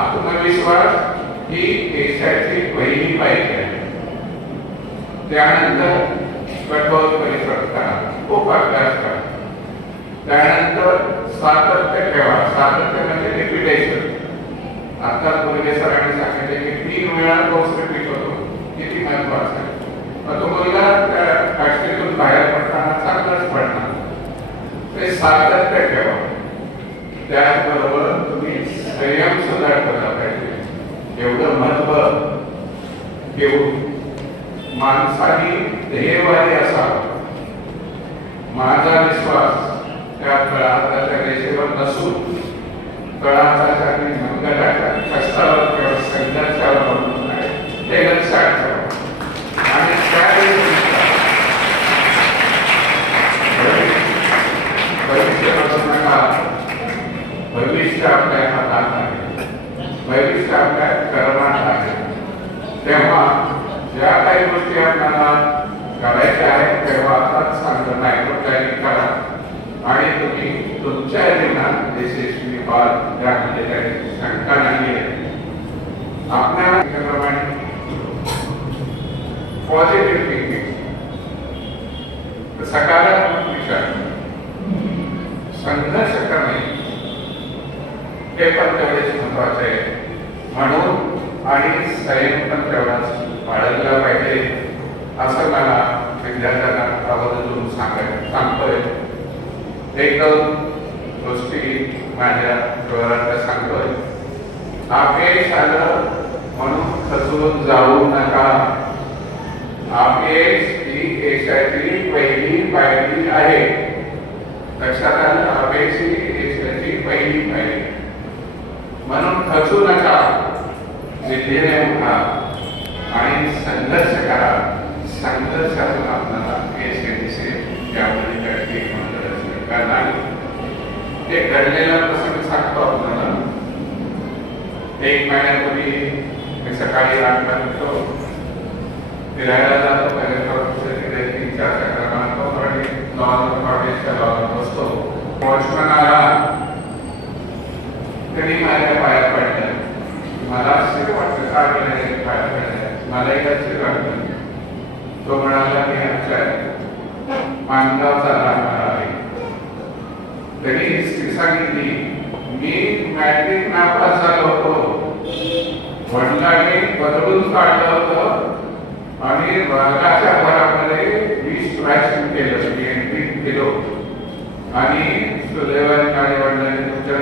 आत्मविश्वास ही यशाची पहिली पायरी आहे. त्यानंतर कठोर परिश्रम करा, खूप अभ्यास करा. त्यानंतर सातत्य ठेवा. सातत्य म्हणजे रिपिटेशन. आता पूर्वी सरांनी सांगितले की 3 वेळा कोर्स रिपीट होतो. किती महत्वाचं आहे. मग तो मुलगा त्या फॅक्टरीतून बाहेर पडताना चांगलंच पडणार. ते सातत्य ठेवा. त्याचबरोबर तुम्ही संयम सुद्धा ठेवला पाहिजे. एवढं महत्व घेऊन माणसाने ध्येयवादी असावं. माझा विश्वास त्या तळहाताच्या रेषेवर नसून तळहाताच्या आणि मंगलाच्या कष्टावर किंवा संघर्षावर अवलंबून आहे, हे लक्षात ठेवा. आणि भविष्य बघू नका. भविष्य आपल्या हातात आहे. भविष्य आपल्या कर्मात आहे. तेव्हा ज्या काही गोष्टी आपल्याला करायच्या आहेत तेव्हा आताच सांगत नाही, कुठल्याही करा आणि तुम्ही तुमच्या जीवनात यशस्वी व्हाल. त्यामध्ये काही शंका नाही आहे. आपल्याप्रमाणे पॉझिटिव्ह थिंकिंग, सकारात्मक विचार, संघर्ष करणे हे पण तेवढेच महत्वाचे आहे. म्हणून आणि संयम पण तेवढाच बाळगला पाहिजे असं मला विद्यार्थ्यांना आवर्जून सांगतोय. एक दोन गोष्टी माझ्या डोळ्यात सांगतोय. अपयश आलं म्हणून खचून जाऊ नका. अपयश ही यशाची पहिली पायरी आहे. लक्षात आलं. अपयश ही यशाची पहिली पायरी. म्हणून खचू नका. जिद्दीने उठा आणि संघर्ष करा. संघर्षातून आपल्याला यश दिसेल. यामध्ये नाही. ते घडलेला प्रसंग सांगतो आपल्याला. 1 महिन्यापूर्वी मी सकाळी 8ला निघतो, फिरायला जातो. तिथे 3-4 चक्कर मारतो आणि कॉलेजच्या लॉनवर बसतो. वॉचमन आला. तरी माझ्या पायात पडलं. मला आश्चर्य वाटलं, का गेलं पायात पडलं. मलाही आश्चर्य वाटलं. तो म्हणाला की आमच्या मानगावचा राहणार आहे. त्यांनी हिस्ट्री सांगितली. मी मॅट्रिक नापास झालो होतो. वडिलांनी बदलून काढलं होतं आणि वर्गाच्या भरामध्ये 20 फ्रॅक्शन केलं. एंट्री केलो आणि सुदैवाने माझ्या वडिलांनी तुमच्या